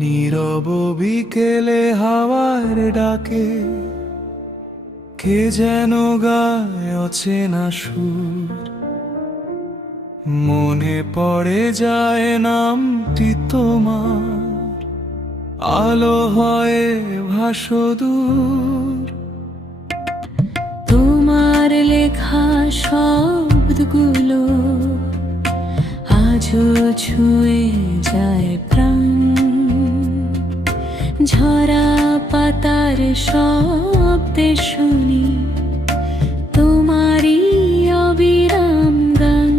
নীরব বিকেলে হাওয়ার ডাকে কে যেন গায় অচেনা সুর, মনে পড়ে যায় নামটি তোমার, আলো হয় ভাসদূর। তোমার লেখা শব্দগুলো আজও ছুঁয়ে যায় প্রাণ, ঝরা পাতার শব্দে শুনি তোমারই অবিরাম গান।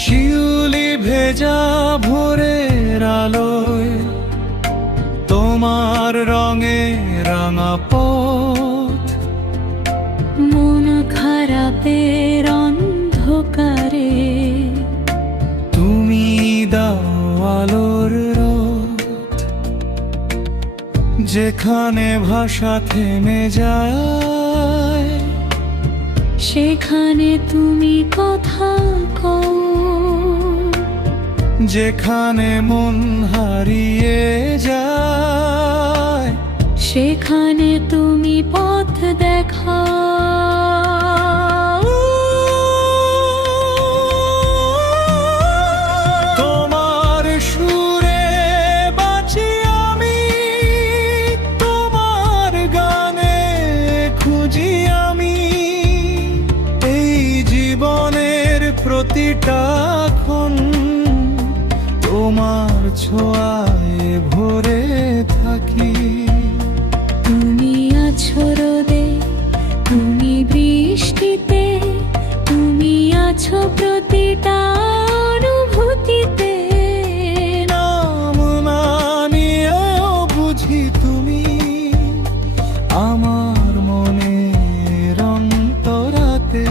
শিউলি ভেজা ভোরের আলোয় তোমার রঙে রাঙা পথ, মন খারাপের অন্ধকারে তুমি দাও আলোর রথ। যেখানে ভাষা থেমে যায় সেখানে তুমি কথা কও, যেখানে মন হারিয়ে যায় সেখানে তুমি পথ দেখাও। তোমার সুরে বাঁচি আমি, তোমার গানে খুঁজি আমি, এই জীবনের প্রতিটা ক্ষণ তোমার ছোঁয়ায় ভরে থাকি। তুমি আছো রোদে, তুমি বৃষ্টিতে, তুমি আছো প্রতিটা অনুভূতিতে। নাম না নিয়েও বুঝি তুমি আমার মনের অন্তরাতে।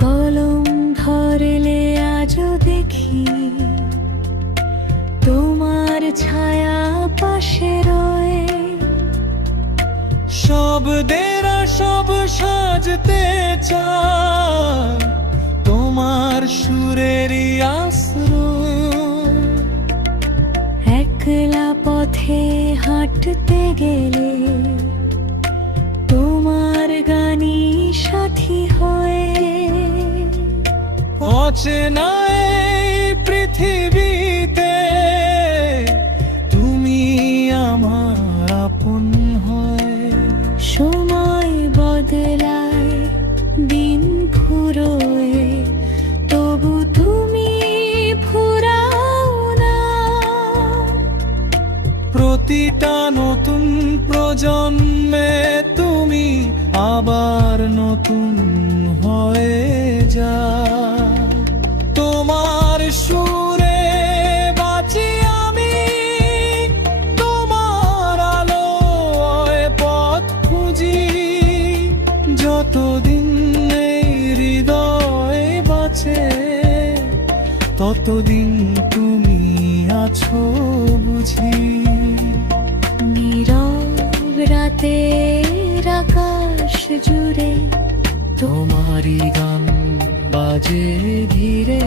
কলম ধরলে আজও দেখি তোমার ছায়া পাশে রয়ে, শব্দেরা সব সাজতে চায় তোমার সুরেরই আশ্রয়। একলা পথে হাঁটতে গেলে তোমার গানি সাথী হয়ে, অচেনা এই পৃথিবীতে তুমি আমার আপন হয়। সময় বদলায় দিন ফুরোয়, তবু তুমি ফুরাও না। প্রতিটা নতুন প্রজন্মে তুমি আবার নতুন হয়ে যা। তোমার সুরে বাঁচি আমি, তোমার আলোয় পথ খুঁজি, যতদিন এই হৃদয় বাঁচে ততদিন তুমি আছো বুঝি। নীরব রাতের আকাশ জুড়ে তোমারই গান বাজে ধীরে।